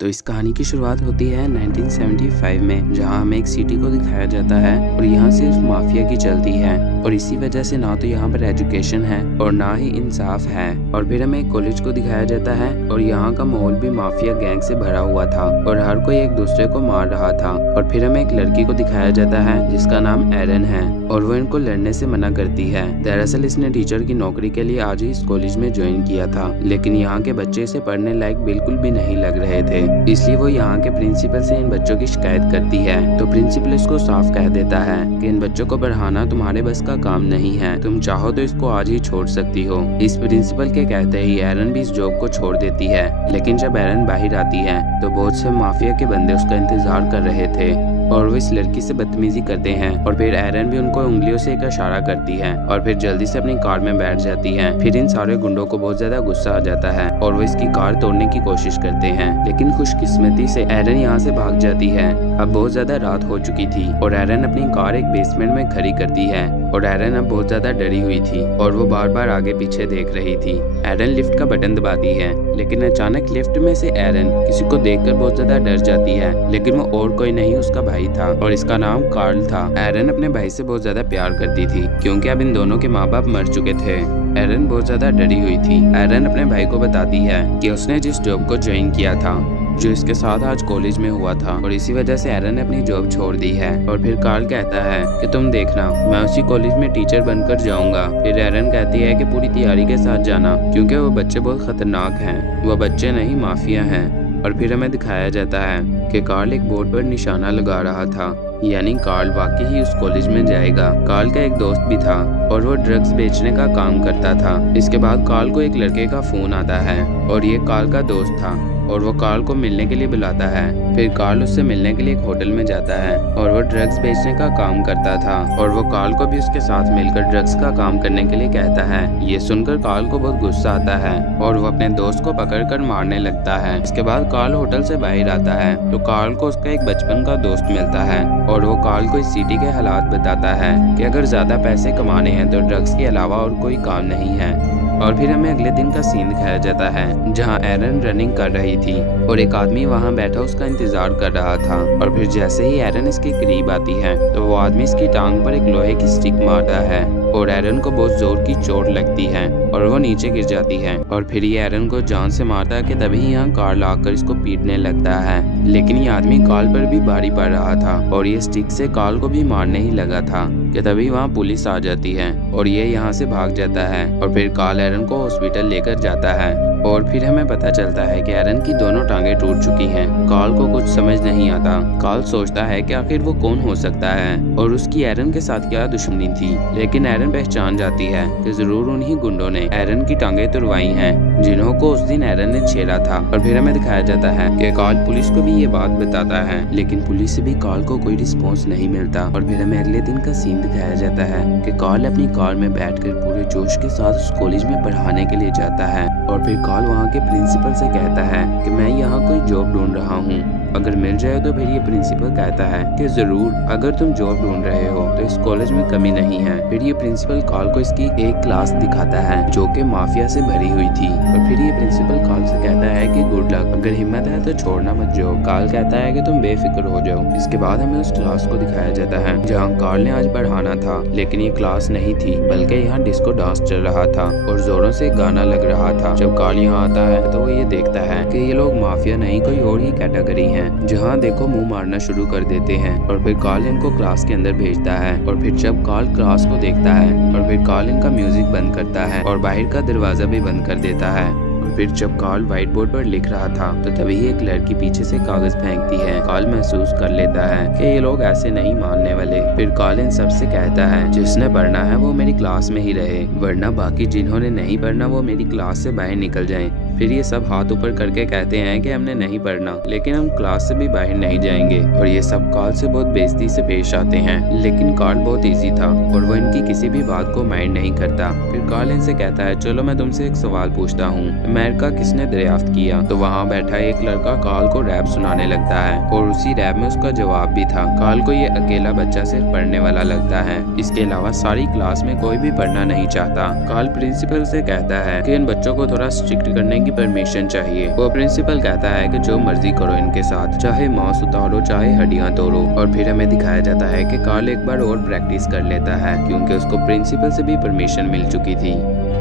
तो इस कहानी की शुरुआत होती है 1975 में, जहां हमें एक सिटी को दिखाया जाता है और यहाँ सिर्फ माफिया की चलती है और इसी वजह से ना तो यहाँ पर एजुकेशन है और ना ही इंसाफ है। और फिर हमें एक कॉलेज को दिखाया जाता है और यहाँ का माहौल भी माफिया गैंग से भरा हुआ था और हर कोई एक दूसरे को मार रहा था। और फिर हमें एक लड़की को दिखाया जाता है जिसका नाम एरन है और वो इनको लड़ने से मना करती है। दरअसल इसने टीचर की नौकरी के लिए आज ही इस कॉलेज में ज्वाइन किया था, लेकिन यहाँ के बच्चे इसे पढ़ने लायक बिल्कुल भी नहीं लग रहे थे, इसलिए वो यहाँ के प्रिंसिपल से इन बच्चों की शिकायत करती है। तो प्रिंसिपल इसको साफ कह देता है कि इन बच्चों को पढ़ाना तुम्हारे बस का काम नहीं है, तुम चाहो तो इसको आज ही छोड़ सकती हो। इस प्रिंसिपल के कहते ही एरन भी इस जॉब को छोड़ देती है। लेकिन जब एरन बाहर आती है तो बहुत से माफिया के बंदे उसका इंतजार कर रहे थे और वो इस लड़की से बदतमीजी करते हैं और फिर एरन भी उनको उंगलियों से एक इशारा करती है और फिर जल्दी से अपनी कार में बैठ जाती है। फिर इन सारे गुंडों को बहुत ज्यादा गुस्सा आ जाता है और वो इसकी कार तोड़ने की कोशिश करते हैं, लेकिन खुशकिस्मती से एरन यहाँ से भाग जाती है। अब बहुत ज्यादा रात हो चुकी थी और एरन अपनी कार एक बेसमेंट में खड़ी करती है और एरन अब बहुत ज्यादा डरी हुई थी और वो बार बार आगे पीछे देख रही थी। एरन लिफ्ट का बटन दबाती है, लेकिन अचानक लिफ्ट में से एरन किसी को देखकर बहुत ज्यादा डर जाती है, लेकिन वो और कोई नहीं उसका भाई था और इसका नाम कार्ल था। एरन अपने भाई से बहुत ज्यादा प्यार करती थी क्योंकि अब इन दोनों के माँ बाप मर चुके थे। एरन बहुत ज्यादा डरी हुई थी। एरन अपने भाई को बताती है कि उसने जिस जॉब को ज्वाइन किया था जो इसके साथ आज कॉलेज में हुआ था और इसी वजह से एरन ने अपनी जॉब छोड़ दी है। और फिर कार्ल कहता है कि तुम देखना, मैं उसी कॉलेज में टीचर बनकर जाऊंगा। फिर एरन कहती है कि पूरी तैयारी के साथ जाना क्योंकि वो बच्चे बहुत खतरनाक हैं, वो बच्चे नहीं माफिया हैं। और फिर हमें दिखाया जाता है कि कार्ल एक बोर्ड पर निशाना लगा रहा था, यानी कार्ल वाकई ही उस कॉलेज में जाएगा। कार्ल का एक दोस्त भी था और वो ड्रग्स बेचने का काम करता था। इसके बाद कार्ल को एक लड़के का फोन आता है और ये कार्ल का दोस्त था और वो कार्ल को मिलने के लिए बुलाता है। फिर कार्ल उससे मिलने के लिए एक होटल में जाता है और वो ड्रग्स बेचने का काम करता था और वो कार्ल को भी उसके साथ मिलकर ड्रग्स का काम करने के लिए कहता है। ये सुनकर कार्ल को बहुत गुस्सा आता है और वो अपने दोस्त को पकड़कर मारने लगता है। इसके बाद कार्ल होटल से बाहर आता है तो कार्ल को उसका एक बचपन का दोस्त मिलता है और वो कार्ल को इस सिटी के हालात बताता है कि अगर ज्यादा पैसे कमाने हैं तो ड्रग्स के अलावा और कोई काम नहीं है। और फिर हमें अगले दिन का सीन दिखाया जाता है जहां एरन रनिंग कर रही थी और एक आदमी वहां बैठा उसका इंतजार कर रहा था। और फिर जैसे ही एरन इसके करीब आती है तो वो आदमी इसकी टांग पर एक लोहे की स्टिक मारता है और एरन को बहुत जोर की चोट लगती है और वो नीचे गिर जाती है। और फिर ये एरन को जान से मारता है कि तभी यहाँ कार्ल आकर इसको पीटने लगता है, लेकिन ये आदमी कार्ल पर भी भारी पड़ रहा था और ये स्टिक से कार्ल को भी मारने ही लगा था कि तभी वहाँ पुलिस आ जाती है और ये यहाँ से भाग जाता है। और फिर कार्ल एरन को हॉस्पिटल लेकर जाता है और फिर हमें पता चलता है कि एरन की दोनों टांगें टूट चुकी हैं। कार्ल को कुछ समझ नहीं आता। कार्ल सोचता है कि आखिर वो कौन हो सकता है और उसकी एरन के साथ क्या दुश्मनी थी, लेकिन एरन पहचान जाती है कि जरूर उन्हीं गुंडों ने एरन की टांगें तुड़वाई हैं जिन्हों को उस दिन एरन ने छेड़ा था। और फिर हमें दिखाया जाता है कि कार्ल पुलिस को भी ये बात बताता है, लेकिन पुलिस से भी कार्ल को कोई रिस्पॉन्स नहीं मिलता। और फिर हमें अगले दिन का सीन दिखाया जाता है कि कार्ल अपनी कार में बैठकर पूरे जोश के साथ उस कॉलेज में पढ़ाने के लिए जाता है। और फिर कार्ल वहाँ के प्रिंसिपल से कहता है कि मैं यहाँ कोई जॉब ढूंढ रहा हूँ, अगर मिल जाए तो। फिर ये प्रिंसिपल कहता है कि जरूर, अगर तुम जॉब ढूंढ रहे हो तो इस कॉलेज में कमी नहीं है। फिर ये प्रिंसिपल कार्ल को इसकी एक क्लास दिखाता है जो कि माफिया से भरी हुई थी। और फिर ये प्रिंसिपल कार्ल से कहता है कि गुड लक, अगर हिम्मत है तो छोड़ना मत जाओ। कार्ल कहता है कि तुम बेफिक्र हो जाओ। इसके बाद हमें उस क्लास को दिखाया जाता है जहाँ कार्ल ने आज पढ़ाना था, लेकिन ये क्लास नहीं थी बल्कि यहाँ डिस्को डांस चल रहा था और जोरों से गाना लग रहा था। जब कार्ल यहाँ आता है तो वो ये देखता है कि ये लोग माफिया नहीं कोई और ही कैटेगरी है, जहाँ देखो मुंह मारना शुरू कर देते हैं। और फिर कार्ल इनको क्लास के अंदर भेजता है और फिर जब कार्ल क्लास को देखता है और फिर कार्ल इनका म्यूजिक बंद करता है और बाहर का दरवाजा भी बंद कर देता है। और फिर जब कार्ल व्हाइट बोर्ड पर लिख रहा था तो तभी एक लड़की पीछे से कागज फेंकती है। कार्ल महसूस कर लेता है कि ये लोग ऐसे नहीं मानने वाले। फिर कार्ल इन सबसे कहता है जिसने पढ़ना है वो मेरी क्लास में ही रहे, वरना बाकी जिन्होंने नहीं पढ़ना वो मेरी क्लास से बाहर निकल जाएं। फिर ये सब हाथ ऊपर करके कहते हैं कि हमने नहीं पढ़ना, लेकिन हम क्लास से भी बाहर नहीं जाएंगे। और ये सब कार्ल से बहुत बेइज्जती से पेश आते हैं, लेकिन कार्ल बहुत इजी था और वो इनकी किसी भी बात को माइंड नहीं करता। फिर कार्ल इनसे कहता है चलो मैं तुमसे एक सवाल पूछता हूँ, अमेरिका किसने दरियाफ्त किया। तो वहाँ बैठा एक लड़का कार्ल को रैप सुनाने लगता है और उसी रैप में उसका जवाब भी था। कार्ल को ये अकेला बच्चा सिर्फ पढ़ने वाला लगता है, इसके अलावा सारी क्लास में कोई भी पढ़ना नहीं चाहता। कार्ल प्रिंसिपल से कहता है कि इन बच्चों को थोड़ा स्ट्रिक्ट करने की परमिशन चाहिए। वो प्रिंसिपल कहता है कि जो मर्जी करो इनके साथ, चाहे मांस उतारो चाहे हड्डियां तोड़ो। और फिर हमें दिखाया जाता है कि कार्ल एक बार और प्रैक्टिस कर लेता है क्योंकि उसको प्रिंसिपल से भी परमिशन मिल चुकी थी।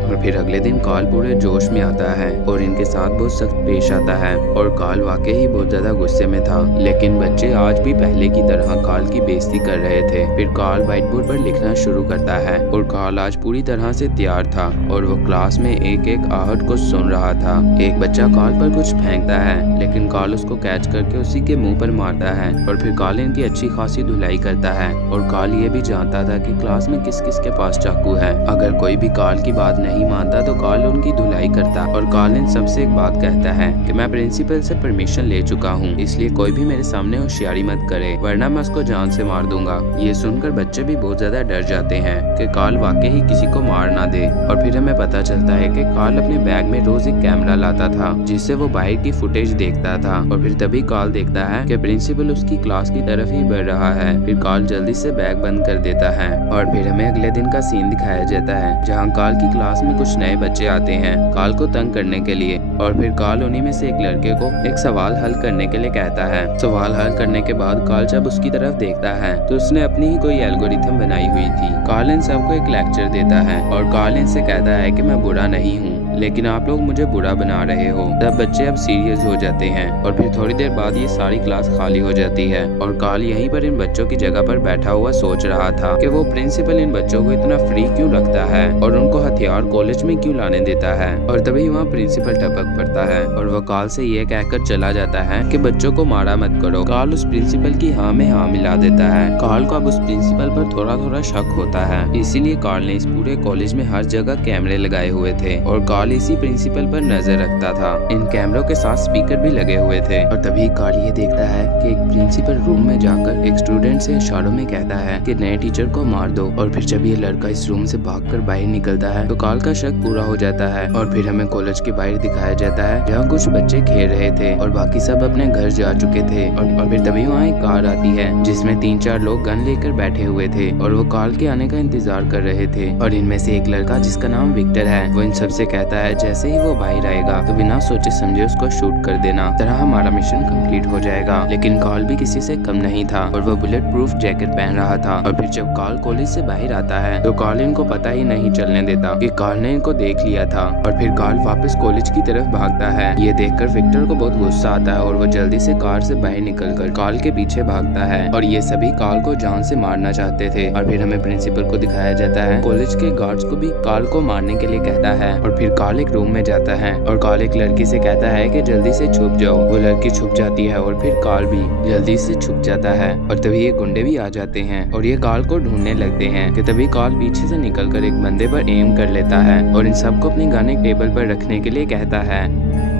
और फिर अगले दिन कार्ल पूरे जोश में आता है और इनके साथ बहुत सख्त पेश आता है और कार्ल वाकई ही बहुत ज्यादा गुस्से में था। लेकिन बच्चे आज भी पहले की तरह कार्ल की बेइज्जती कर रहे थे। फिर कार्ल व्हाइट बोर्ड पर लिखना शुरू करता है और कार्ल आज पूरी तरह से तैयार था और वो क्लास में एक एक आहट को सुन रहा था। एक बच्चा कार्ल पर कुछ फेंकता है लेकिन कार्ल उसको कैच करके उसी के मुंह पर मारता है और फिर कार्ल इनकी अच्छी खासी धुलाई करता है। और कार्ल ये भी जानता था कि क्लास में किस किस के पास चाकू है। अगर कोई भी कार्ल की बात नहीं मानता तो कार्ल उनकी धुलाई करता और कार्ल इन सबसे एक बात कहता है कि मैं प्रिंसिपल से परमिशन ले चुका हूँ, इसलिए कोई भी मेरे सामने होशियारी मत करे वरना मैं उसको जान से मार दूंगा। ये सुनकर बच्चे भी बहुत ज्यादा डर जाते हैं कि कार्ल वाकई ही किसी को मार ना दे। और फिर हमें पता चलता है कि कार्ल अपने बैग में रोज एक कैमरा लाता था जिससे वो बाहर की फुटेज देखता था। और फिर तभी कार्ल देखता है कि प्रिंसिपल उसकी क्लास की तरफ ही बढ़ रहा है। फिर कार्ल जल्दी से बैग बंद कर देता है और फिर हमें अगले दिन का सीन दिखाया जाता है जहाँ कार्ल की क्लास में कुछ नए बच्चे आते हैं कार्ल को तंग करने के लिए। और फिर कार्ल उन्हीं में से एक लड़के को एक सवाल हल करने के लिए कहता है। सवाल हल करने के बाद कार्ल जब उसकी तरफ देखता है तो उसने अपनी ही कोई एल्गोरिथम बनाई हुई थी। कार्ल इन सबको एक लेक्चर देता है और कार्ल इनसे कहता है कि मैं बुरा नहीं हूँ लेकिन आप लोग मुझे बुरा बना रहे हो। तब बच्चे अब सीरियस हो जाते हैं और फिर थोड़ी देर बाद ये सारी क्लास खाली हो जाती है और कार्ल यहीं पर इन बच्चों की जगह पर बैठा हुआ सोच रहा था कि वो प्रिंसिपल इन बच्चों को इतना फ्री क्यों रखता है और उनको हथियार कॉलेज में क्यों लाने देता है। और तभी वहाँ प्रिंसिपल टपक पड़ता है और वो कार्ल से ये कहकर चला जाता है कि बच्चों को मारा मत करो। कार्ल उस प्रिंसिपल की हाँ में हाँ मिला देता है। कार्ल को अब उस प्रिंसिपल पर थोड़ा थोड़ा शक होता है, इसीलिए कार्ल ने इस पूरे कॉलेज में हर जगह कैमरे लगाए हुए थे और कार्ल इसी प्रिंसिपल पर नजर रखता था। इन कैमरों के साथ स्पीकर भी लगे हुए थे। और तभी कार्ल ये देखता है कि एक प्रिंसिपल रूम में जाकर एक स्टूडेंट से इशारों में कहता है कि नए टीचर को मार दो। और फिर जब ये लड़का इस रूम से भागकर बाहर निकलता है तो कार्ल का शक पूरा हो जाता है। और फिर हमें कॉलेज के बाहर दिखाया जाता है जहाँ कुछ बच्चे खेल रहे थे और बाकी सब अपने घर जा चुके थे। और फिर तभी वहाँ एक कार आती है जिसमें 3-4 लोग गन लेकर बैठे हुए थे और वो कार्ल के आने का इंतजार कर रहे थे। और इनमें से एक लड़का जिसका नाम विक्टर है वो इन सबसे कहता है जैसे ही वो बाहर आएगा तो बिना सोचे समझे उसको शूट कर देना, तरह हमारा मिशन कंप्लीट हो जाएगा। लेकिन कार्ल भी किसी से कम नहीं था और वो बुलेट प्रूफ जैकेट पहन रहा था। और फिर जब कार्ल कॉलेज से बाहर आता है तो कार्ल इनको पता ही नहीं चलने देता कि कार्ल ने इनको देख लिया था। और फिर कार्ल वापस कॉलेज की तरफ भागता है। ये देखकर विक्टर को बहुत गुस्सा आता है और वो जल्दी से कार से बाहर निकलकर कार्ल के पीछे भागता है और ये सभी कार्ल को जान से मारना चाहते थे। और फिर हमें प्रिंसिपल को दिखाया जाता है कॉलेज के गार्ड्स को भी कार्ल को मारने के लिए कहता है। और फिर कार्ल एक रूम में जाता है और कार्ल एक लड़की से कहता है कि जल्दी से छुप जाओ। वो लड़की छुप जाती है और फिर कार्ल भी जल्दी से छुप जाता है। और तभी ये गुंडे भी आ जाते हैं और ये कार्ल को ढूंढने लगते हैं कि तभी कार्ल पीछे से निकलकर एक बंदे पर एम कर लेता है और इन सबको अपनी गन एक टेबल पर रखने के लिए कहता है।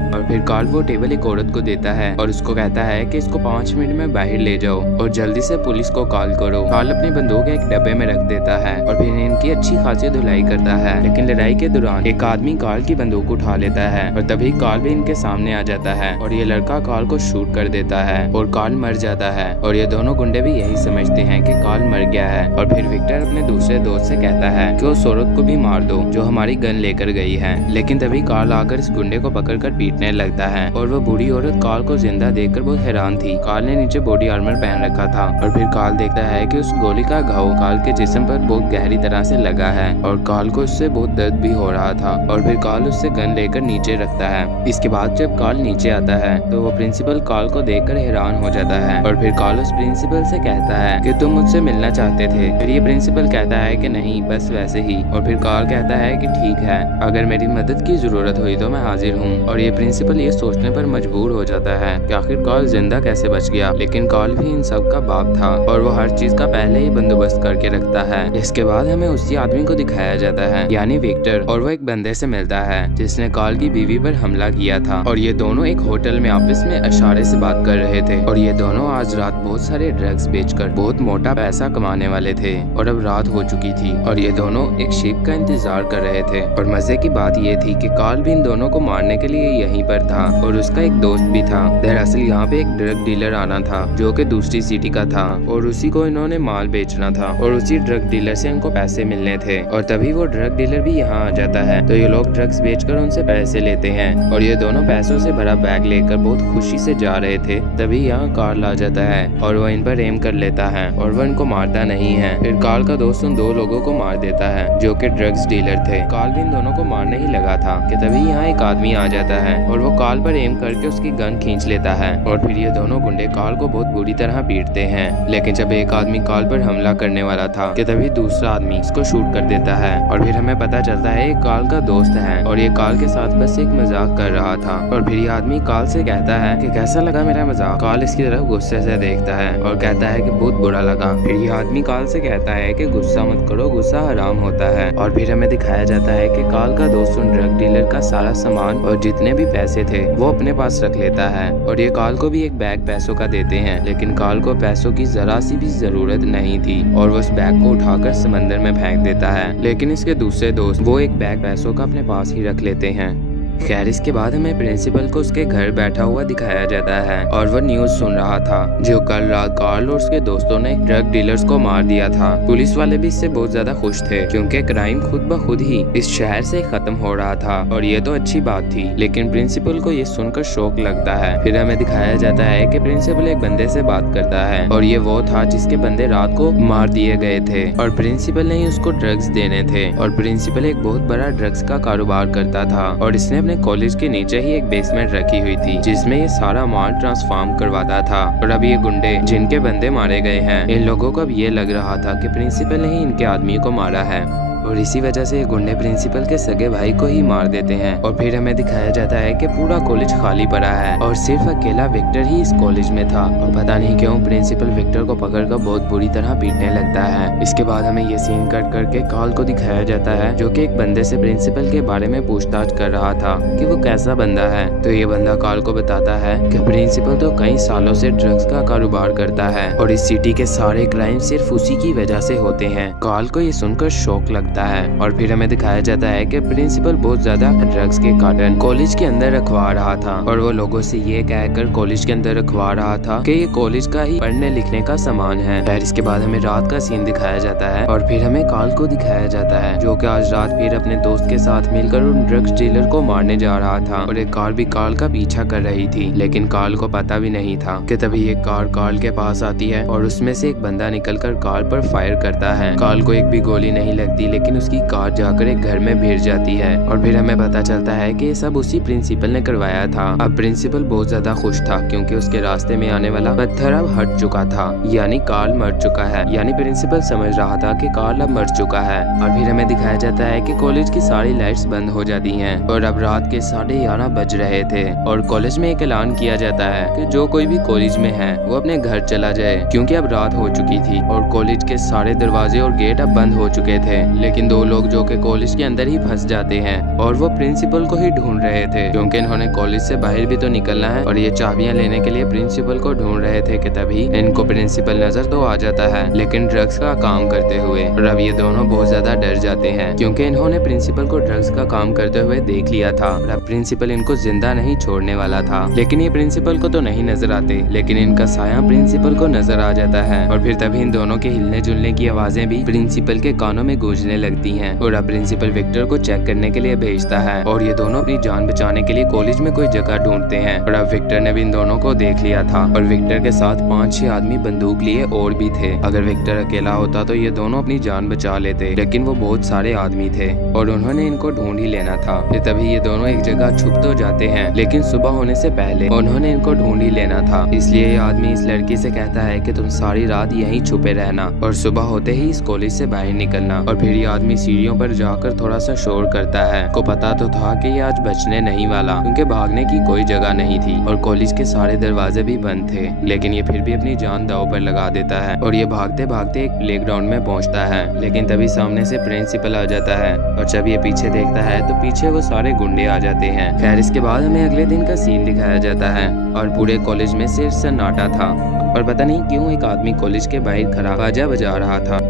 और फिर कार्ल वो टेबल एक औरत को देता है और उसको कहता है कि इसको 5 मिनट में बाहर ले जाओ और जल्दी से पुलिस को कॉल करो। कार्ल अपनी बंदूक एक डब्बे में रख देता है और फिर इनकी अच्छी खासी धुलाई करता है। लेकिन लड़ाई के दौरान एक आदमी कार्ल की बंदूक उठा लेता है और तभी कार्ल भी इनके सामने आ जाता है और ये लड़का कार्ल को शूट कर देता है और कार्ल मर जाता है। और ये दोनों गुंडे भी यही समझते हैं कि कार्ल मर गया है। और फिर विक्टर अपने दूसरे दोस्त से कहता है कि उस औरत को भी मार दो जो हमारी गन लेकर गई है। लेकिन तभी कार्ल आकर इस गुंडे को पकड़कर पीटने लगता है और वो बूढ़ी औरत कार्ल को जिंदा देखकर बहुत हैरान थी। कार्ल ने नीचे बॉडी आर्मर पहन रखा था और फिर कार्ल देखता है कि उस गोली का घाव कार्ल के जिस्म पर बहुत गहरी तरह से लगा है और कार्ल को उससे बहुत दर्द भी हो रहा था। और फिर कार्ल उससे गन लेकर नीचे रखता है। इसके बाद जब कार्ल नीचे आता है तो वो प्रिंसिपल कार्ल को देखकर हैरान हो जाता है और फिर कार्ल उस प्रिंसिपल से कहता है कि तुम मुझसे मिलना चाहते थे। फिर ये प्रिंसिपल कहता है कि नहीं, बस वैसे ही। और फिर कार्ल कहता है कि ठीक है, अगर मेरी मदद की जरूरत हुई तो मैं हाजिर हूँ। और ये प्रिंसिपल ये सोचने पर मजबूर हो जाता है कि आखिर कार्ल जिंदा कैसे बच गया। लेकिन कार्ल भी इन सब का बाप था और वो हर चीज का पहले ही बंदोबस्त करके रखता है। इसके बाद हमें उसी आदमी को दिखाया जाता है यानी विक्टर, और वो एक बंदे से मिलता है जिसने कार्ल की बीवी पर हमला किया था। और ये दोनों एक होटल में आपस में इशारे से बात कर रहे थे और ये दोनों आज रात बहुत सारे ड्रग्स बेचकर बहुत मोटा पैसा कमाने वाले थे। और अब रात हो चुकी थी और ये दोनों एक शिप का इंतजार कर रहे थे। और मजे की बात ये थी कि कार्ल भी इन दोनों को मारने के लिए यहीं पर था और उसका एक दोस्त भी था। दरअसल यहाँ पे एक ड्रग डीलर आना था जो कि दूसरी सिटी का था और उसी को इन्होंने माल बेचना था और उसी ड्रग डीलर से इनको पैसे मिलने थे। और तभी वो ड्रग डीलर भी यहाँ आ जाता है तो ये लोग ड्रग्स बेचकर उनसे पैसे लेते हैं और ये दोनों पैसों से भरा बैग लेकर बहुत खुशी से जा रहे थे। तभी यहाँ कार्ल आ जाता है और वो इन पर एम कर लेता है और वो इनको मारता नहीं है। फिर कार्ल का दोस्त उन दो लोगों को मार देता है जो कि ड्रग्स डीलर थे। कार्ल भी इन दोनों को मारने ही लगा था कि तभी यहाँ एक आदमी आ जाता है और वो कार्ल पर एम करके उसकी गन खींच लेता है और फिर ये दोनों गुंडे कार्ल को बहुत बुरी तरह पीटते हैं। लेकिन जब एक आदमी कार्ल पर हमला करने वाला था कि तभी दूसरा आदमी इसको शूट कर देता है और फिर हमें पता चलता है ये कार्ल का दोस्त है और ये कार्ल के साथ बस एक मजाक कर रहा था। और फिर ये आदमी कार्ल से कहता है कि कैसा लगा मेरा मजाक। कार्ल इसकी तरफ गुस्से से देखता है और कहता है कि बहुत बुरा लगा। फिर ये आदमी कार्ल से कहता है कि गुस्सा मत करो, गुस्सा हराम होता है। और फिर हमें दिखाया जाता है कि कार्ल का दोस्त उन ड्रग डीलर का सारा सामान और जितने भी पैसे थे वो अपने पास रख लेता है और ये कार्ल को भी एक बैग पैसों का देते हैं। लेकिन कार्ल को पैसों की जरा सी भी जरूरत नहीं थी और वो उस बैग को उठाकर समंदर में फेंक देता है। लेकिन इसके दूसरे दोस्त वो एक बैग पैसों का अपने पास ही रख लेते हैं। खैर इसके बाद हमें प्रिंसिपल को उसके घर बैठा हुआ दिखाया जाता है और वो न्यूज सुन रहा था जो कल रात कार्ल और उसके दोस्तों ने ड्रग डीलर्स को मार दिया था। पुलिस वाले भी इससे बहुत ज्यादा खुश थे क्योंकि क्राइम खुद ब खुद ही इस शहर से खत्म हो रहा था और ये तो अच्छी बात थी। लेकिन प्रिंसिपल को ये सुनकर शौक लगता है। फिर हमें दिखाया जाता है कि प्रिंसिपल एक बंदे से बात करता है और ये वो था जिसके बंदे रात को मार दिए गए थे और प्रिंसिपल ने ही उसको ड्रग्स देने थे। और प्रिंसिपल एक बहुत बड़ा ड्रग्स का कारोबार करता था और इसने कॉलेज के नीचे ही एक बेसमेंट रखी हुई थी जिसमें ये सारा माल ट्रांसफॉर्म करवाता था। और अब ये गुंडे जिनके बंदे मारे गए हैं इन लोगों को अब ये लग रहा था कि प्रिंसिपल ने ही इनके आदमी को मारा है और इसी वजह से ये गुंडे प्रिंसिपल के सगे भाई को ही मार देते हैं। और फिर हमें दिखाया जाता है कि पूरा कॉलेज खाली पड़ा है और सिर्फ अकेला विक्टर ही इस कॉलेज में था और पता नहीं क्यों प्रिंसिपल विक्टर को पकड़कर बहुत बुरी तरह पीटने लगता है। इसके बाद हमें ये सीन कट करके कार्ल को दिखाया जाता है जो कि एक बंदे से प्रिंसिपल के बारे में पूछताछ कर रहा था कि वो कैसा बंदा है। तो ये बंदा कार्ल को बताता है कि प्रिंसिपल तो कई सालों से ड्रग्स का कारोबार करता है और इस सिटी के सारे क्राइम सिर्फ उसी की वजह से होते हैं। कार्ल को ये सुनकर शौक लगता है। और फिर हमें दिखाया जाता है कि प्रिंसिपल बहुत ज्यादा ड्रग्स के कारण कॉलेज के अंदर रखवा रहा था और वो लोगों से ये कहकर कॉलेज के अंदर रखवा रहा था कि ये कॉलेज का ही पढ़ने लिखने का सामान है। फिर इसके बाद हमें रात का सीन दिखाया जाता है और फिर हमें कार्ल को दिखाया जाता है जो कि आज रात फिर अपने दोस्त के साथ मिलकर उन ड्रग्स डीलर को मारने जा रहा था और एक कार भी कार्ल का पीछा कर रही थी। लेकिन कार्ल को पता भी नहीं था कि तभी एक कार कार्ल के पास आती है और उसमें से एक बंदा निकलकर कार्ल पर फायर करता है। कार्ल को एक भी गोली नहीं लगती लेकिन उसकी कार जाकर एक घर में भिड़ जाती है और फिर हमें पता चलता है कि ये सब उसी प्रिंसिपल ने करवाया था। अब प्रिंसिपल बहुत ज्यादा खुश था क्योंकि उसके रास्ते में आने वाला पत्थर अब हट चुका था यानी कार्ल मर चुका है। यानी प्रिंसिपल समझ रहा था कि कार्ल अब मर चुका है। और फिर हमें दिखाया जाता है कि कॉलेज की सारी लाइट्स बंद हो जाती हैं और अब रात के 11:30 बज रहे थे और कॉलेज में एक ऐलान किया जाता है कि जो कोई भी कॉलेज में है वो अपने घर चला जाए क्योंकि अब रात हो चुकी थी और कॉलेज के सारे दरवाजे और गेट अब बंद हो चुके थे। लेकिन दो लोग जो कि कॉलेज के अंदर ही फंस जाते हैं और वो प्रिंसिपल को ही ढूंढ रहे थे क्योंकि इन्होंने कॉलेज से बाहर भी तो निकलना है और ये चाबियां लेने के लिए प्रिंसिपल को ढूंढ रहे थे कि तभी इनको प्रिंसिपल नजर तो आ जाता है लेकिन ड्रग्स का काम करते हुए। और अब ये दोनों बहुत ज्यादा डर जाते हैं क्योंकि इन्होंने प्रिंसिपल को ड्रग्स का काम करते हुए देख लिया था और अब प्रिंसिपल इनको जिंदा नहीं छोड़ने वाला था। लेकिन ये प्रिंसिपल को तो नहीं नजर आते लेकिन इनका साया प्रिंसिपल को नजर आ जाता है और फिर तभी इन दोनों के हिलने जुलने की आवाजें भी प्रिंसिपल के कानों में गूंजने लगती हैं और अब प्रिंसिपल विक्टर को चेक करने के लिए भेजता है और ये दोनों अपनी जान बचाने के लिए कॉलेज में कोई जगह ढूंढते हैं। और अब विक्टर ने भी इन दोनों को देख लिया था और विक्टर के साथ 5-6 आदमी बंदूक लिए और भी थे। अगर विक्टर अकेला होता तो ये दोनों अपनी जान बचा लेते लेकिन वो बहुत सारे आदमी थे और उन्होंने इनको ढूंढ ही लेना था। फिर तभी ये दोनों एक जगह छुप तो जाते हैं लेकिन सुबह होने से पहले उन्होंने इनको ढूंढ ही लेना था। इसलिए ये आदमी इस लड़की से कहता है कि तुम सारी रात यहीं छुपे रहना और सुबह होते ही इस कॉलेज से बाहर निकलना। और फिर ये आदमी सीढ़ियों पर जाकर थोड़ा सा शोर करता है। को पता तो था कि ये आज बचने नहीं वाला, क्योंकि भागने की कोई जगह नहीं थी और कॉलेज के सारे दरवाजे भी बंद थे, लेकिन ये फिर भी अपनी जान दांव पर लगा देता है और ये भागते भागते एक प्लेग्राउंड में पहुंचता है। लेकिन तभी सामने से प्रिंसिपल आ जाता है और जब ये पीछे देखता है तो पीछे वो सारे गुंडे आ जाते हैं। खैर, इसके बाद हमें अगले दिन का सीन दिखाया जाता है और पूरे कॉलेज में सिर्फ सन्नाटा था और पता नहीं क्यों एक आदमी कॉलेज के बाहर खड़ा बाजा बजा रहा था।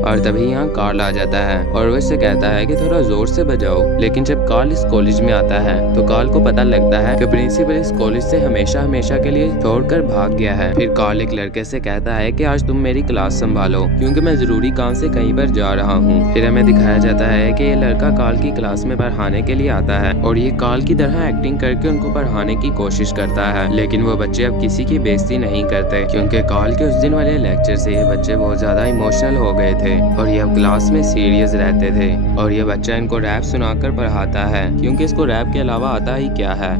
और तभी यहाँ कार्ल आ जाता है और वो इससे कहता है कि थोड़ा जोर से बजाओ। लेकिन जब कार्ल इस कॉलेज में आता है तो कार्ल को पता लगता है कि प्रिंसिपल इस कॉलेज से हमेशा हमेशा के लिए छोड़कर भाग गया है। फिर कार्ल एक लड़के से कहता है कि आज तुम मेरी क्लास संभालो, क्योंकि मैं जरूरी काम से कहीं पर जा रहा हूँ। फिर हमें दिखाया जाता है कि ये लड़का कार्ल की क्लास में पढ़ाने के लिए आता है और ये कार्ल की तरह एक्टिंग करके उनको पढ़ाने की कोशिश करता है। लेकिन वो बच्चे अब किसी की बेइज्जती नहीं करते, क्योंकि कार्ल के उस दिन वाले लेक्चर से ये बच्चे बहुत ज्यादा इमोशनल हो गए थे और ये अब क्लास में सीरियस रहते थे। और ये बच्चा इनको रैप सुनाकर पढ़ाता है, क्योंकि इसको रैप के अलावा आता ही क्या है।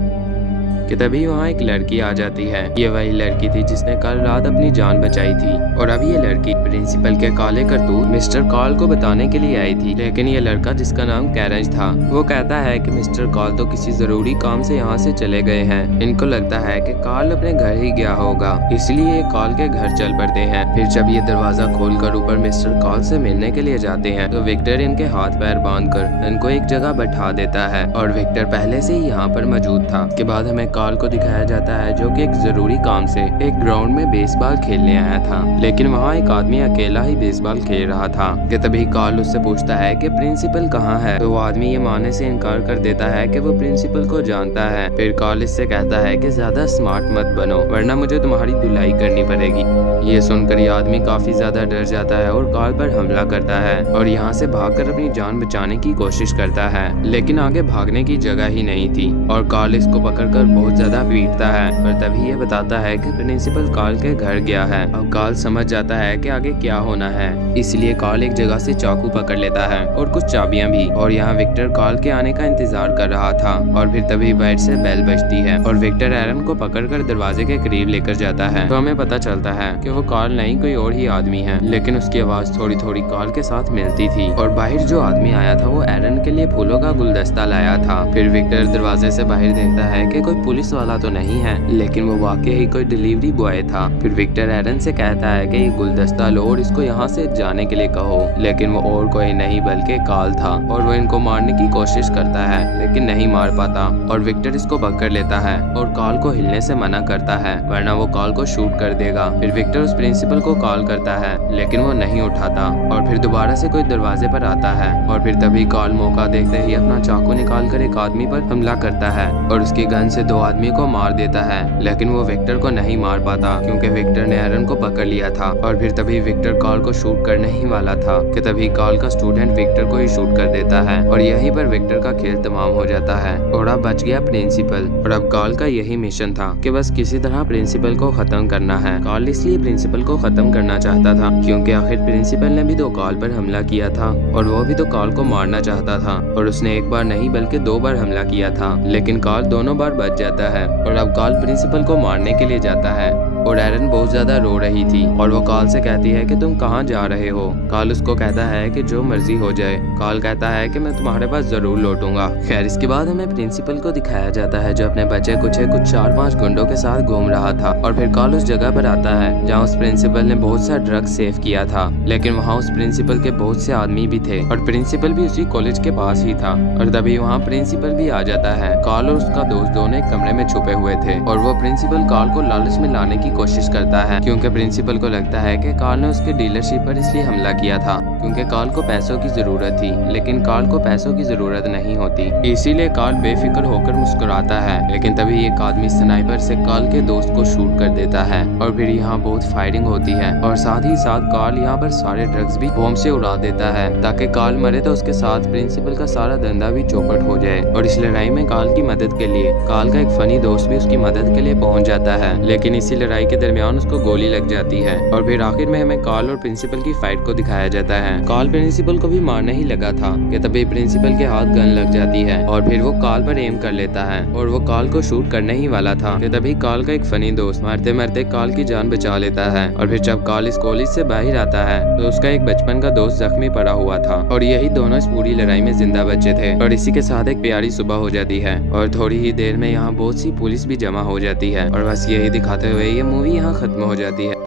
कि तभी वहाँ एक लड़की आ जाती है। ये वही लड़की थी जिसने कल रात अपनी जान बचाई थी और अब ये लड़की प्रिंसिपल के काले करतूत मिस्टर कार्ल को बताने के लिए आई थी। लेकिन ये लड़का, जिसका नाम कैरेंज था, वो कहता है कि मिस्टर कार्ल तो किसी जरूरी काम से यहाँ से चले गए हैं। इनको लगता है कि कार्ल अपने घर ही गया होगा, इसलिए ये कार्ल के घर चल पड़ते हैं। फिर जब ये दरवाजा खोलकर ऊपर मिस्टर कार्ल से मिलने के लिए जाते हैं तो विक्टर इनके हाथ पैर बांधकर इनको एक जगह बैठा देता है और विक्टर पहले से ही यहाँ पर मौजूद था। इसके बाद हमें कार्ल को दिखाया जाता है जो कि एक जरूरी काम से एक ग्राउंड में बेसबॉल खेलने आया था, लेकिन वहाँ एक आदमी अकेला ही बेसबॉल खेल रहा था। कि तभी कार्ल उससे पूछता है कि प्रिंसिपल कहाँ है, तो वो आदमी ये मानने से इनकार कर देता है कि वो प्रिंसिपल को जानता है। फिर कार्ल इससे कहता है कि ज्यादा स्मार्ट मत बनो, वरना मुझे तुम्हारी धुलाई करनी पड़ेगी। ये सुनकर ये आदमी काफी ज्यादा डर जाता है और कार्ल पर हमला करता है और यहाँ से भागकर अपनी जान बचाने की कोशिश करता है, लेकिन आगे भागने की जगह ही नहीं थी और कार्ल इसको पकड़कर बहुत ज्यादा पीटता है। और तभी ये बताता है कि प्रिंसिपल कार्ल के घर गया है। अब कार्ल समझ जाता है कि आगे क्या होना है, इसलिए कार्ल एक जगह से चाकू पकड़ लेता है और कुछ चाबियां भी। और यहाँ विक्टर कार्ल के आने का इंतजार कर रहा था और फिर तभी बेड से बेल बजती है और विक्टर एरन को पकड़कर दरवाजे के करीब लेकर जाता है। तो हमें पता चलता है कि वो कार्ल नहीं कोई और ही आदमी है, लेकिन उसकी आवाज थोड़ी थोड़ी कार्ल के साथ मिलती थी। और बाहर जो आदमी आया था वो एरन के लिए फूलों का गुलदस्ता लाया था। फिर विक्टर दरवाजे से बाहर देखता है कि कोई पुलिस वाला तो नहीं है, लेकिन वो वाकई ही कोई डिलीवरी बॉय था। फिर विक्टर एरन से कहता है कि ये गुलदस्ता लो और इसको यहाँ से जाने के लिए कहो, लेकिन वो और कोई नहीं बल्कि कार्ल था और वो इनको मारने की कोशिश करता है लेकिन नहीं मार पाता और विक्टर इसको पकड़ लेता है और कार्ल को हिलने से मना करता है, वरना वो कार्ल को शूट कर देगा। फिर विक्टर उस प्रिंसिपल को कॉल करता है लेकिन वो नहीं उठाता और फिर दोबारा से कोई दरवाजे पर आता है और फिर तभी कार्ल मौका देखते ही अपना चाकू निकाल कर एक आदमी पर हमला करता है और उसकी गन से दो आदमी को मार देता है, लेकिन वो विक्टर को नहीं मार पाता क्योंकि विक्टर ने एरन को पकड़ लिया था। और फिर तभी विक्टर कार्ल को शूट करने ही वाला था कि तभी कार्ल का स्टूडेंट विक्टर को ही शूट कर देता है और यहीं पर विक्टर का खेल तमाम हो जाता है और अब बच गया प्रिंसिपल। और अब कार्ल का यही मिशन था कि बस किसी तरह प्रिंसिपल को खत्म करना है। कार्ल इसलिए प्रिंसिपल को खत्म करना चाहता था क्योंकि आखिर प्रिंसिपल ने भी तो कार्ल पर हमला किया था और वो भी तो कार्ल को मारना चाहता था और उसने एक बार नहीं बल्कि 2 बार हमला किया था, लेकिन कार्ल दोनों बार बच जाता है। और अब कार्ल प्रिंसिपल को मारने के लिए जाता है और एरन बहुत ज्यादा रो रही थी और वो कार्ल से कहती है कि तुम कहाँ जा रहे हो। कार्ल उसको कहता है कि जो मर्जी हो जाए। कार्ल कहता है कि मैं तुम्हारे पास जरूर लौटूंगा। खैर, इसके बाद हमें प्रिंसिपल को दिखाया जाता है जो अपने बच्चे कुछ 4-5 गुंडों के साथ घूम रहा था और फिर कार्ल उस जगह पर आता है जहाँ उस प्रिंसिपल ने बहुत सा ड्रग्स सेव किया था, लेकिन वहाँ उस प्रिंसिपल के बहुत से आदमी भी थे और प्रिंसिपल भी उसी कॉलेज के पास ही था। और तभी वहाँ प्रिंसिपल भी आ जाता है। कार्ल और उसका दोस्त दोनों एक कमरे में छुपे हुए थे और वो प्रिंसिपल कार्ल को लालच में लाने की कोशिश करता है क्योंकि प्रिंसिपल को लगता है कि कार्ल ने उसके डीलरशिप पर इसलिए हमला किया था क्योंकि कार्ल को पैसों की जरूरत थी, लेकिन कार्ल को पैसों की जरूरत नहीं होती, इसीलिए कार्ल बेफिक्र होकर मुस्कुराता है। लेकिन तभी एक आदमी स्नाइपर से कार्ल के दोस्त को शूट कर देता है और फिर यहाँ बहुत फायरिंग होती है और साथ ही साथ कार्ल यहाँ पर सारे ड्रग्स भी बम से उड़ा देता है ताकि कार्ल मरे तो उसके साथ प्रिंसिपल का सारा धंधा भी चौपट हो जाए। और इस लड़ाई में कार्ल की मदद के लिए कार्ल का एक एक फनी दोस्त भी उसकी मदद के लिए पहुंच जाता है, लेकिन इसी लड़ाई के दरमियान उसको गोली लग जाती है। और फिर आखिर में हमें कार्ल और प्रिंसिपल की फाइट को दिखाया जाता है। कार्ल प्रिंसिपल को भी मारने ही लगा था कि तभी प्रिंसिपल के हाथ गन लग जाती है और फिर वो कार्ल पर एम कर लेता है और वो कार्ल को शूट करने ही वाला था कि तभी कार्ल का एक फनी दोस्त मारते मारते कार्ल की जान बचा लेता है। और फिर जब कार्ल इस कॉलेज से बाहर आता है तो उसका एक बचपन का दोस्त जख्मी पड़ा हुआ था और यही दोनों इस पूरी लड़ाई में जिंदा बचे थे। और इसी के साथ एक प्यारी सुबह हो जाती है और थोड़ी ही देर में यहाँ बहुत सी पुलिस भी जमा हो जाती है और बस यही दिखाते हुए ये मूवी यहाँ खत्म हो जाती है।